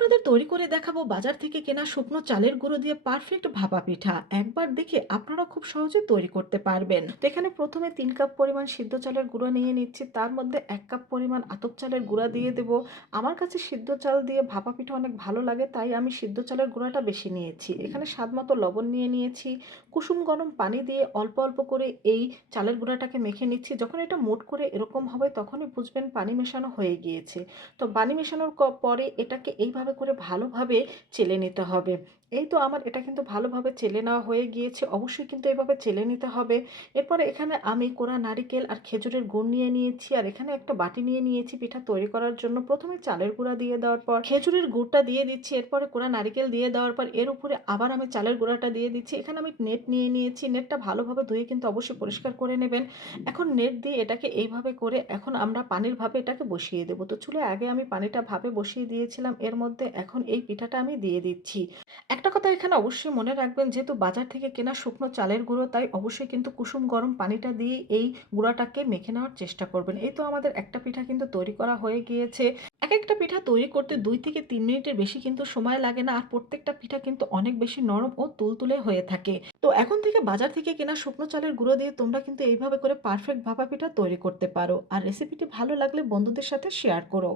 আপনাদের তৈরি করে দেখাবো বাজার থেকে কেনা শুকনো চালের গুঁড়ো দিয়ে পারফেক্ট ভাপা পিঠা। একবার দেখে আপনারা খুব সহজে তৈরি করতে পারবেন। তো এখানে প্রথমে 3 কাপ পরিমাণ সিদ্ধ চালের গুঁড়ো নিয়ে নিচ্ছি, তার মধ্যে 1 কাপ পরিমাণ আতপ চালের গুঁড়া দিয়ে দেব। আমার কাছে সিদ্ধ চাল দিয়ে ভাপা পিঠা অনেক ভালো লাগে, তাই আমি সিদ্ধ চালের গুঁড়াটা বেশি নিয়েছি। এখানে স্বাদ মতো লবণ নিয়ে নিয়েছি। কুসুম গরম পানি দিয়ে অল্প অল্প করে এই চালের গুঁড়াটাকে মেখে নিচ্ছি। যখন এটা মোট করে এরকম হবে তখনই বুঝবেন পানি মেশানো হয়ে গিয়েছে। তো পানি মেশানোর পরে এটাকে এইভাবে করে ভালোভাবে চেলে নিতে হবে। এই তো আমার এটা কিন্তু ভালোভাবে চেলে নেওয়া হয়ে গিয়েছে। অবশ্যই কিন্তু এভাবে চেলে নিতে হবে। এরপরে এখানে আমি কোরা নারিকেল আর খেজুরের গুড় নিয়ে নিয়েছি, আর এখানে একটা বাটি নিয়ে নিয়েছি পিঠা তৈরি করার জন্য। প্রথমে চালের গুঁড়া দিয়ে দেওয়ার পর খেজুরের গুড়টা দিয়ে দিচ্ছি, এরপরে কোরা নারিকেল দিয়ে দেওয়ার পর এর উপরে আবার আমি চালের গুঁড়াটা দিয়ে দিচ্ছি। এখানে আমি নেট নিয়ে নিয়েছি। নেটটা ভালোভাবে ধুয়ে কিন্তু অবশ্যই পরিষ্কার করে নেবেন। এখন নেট দিয়ে এটাকে এইভাবে করে এখন আমরা পানির ভাপে এটাকে বসিয়ে দেব। তো চুলায় আগে আমি পানিটা ভাপে বসিয়ে দিয়েছিলাম। এর মধ্যে এখন এই পিঠাটা আমি দিয়ে দিচ্ছি। একটা কথা এখানে অবশ্যই মনে রাখবেন, যেহেতু বাজার থেকে কেনা শুকনো চালের গুঁড়ো, তাই অবশ্যই কিন্তু কুসুম গরম পানিটা দিয়ে এই গুঁড়াটাকে মেখে নেওয়ার চেষ্টা করবেন। এই তো আমাদের একটা পিঠা কিন্তু তৈরি করা হয়ে গিয়েছে। একেকটা পিঠা তৈরি করতে ২ থেকে ৩ মিনিটের বেশি কিন্তু সময় লাগে না। আর প্রত্যেকটা পিঠা কিন্তু অনেক বেশি নরম ও তুলতুলে হয়ে থাকে। তো এখন থেকে বাজার থেকে কেনা শুকনো চালের গুঁড়ো দিয়ে তোমরা কিন্তু এইভাবে করে পারফেক্ট ভাপা পিঠা তৈরি করতে পারো। আর রেসিপিটি ভালো লাগলে বন্ধুদের সাথে শেয়ার করো।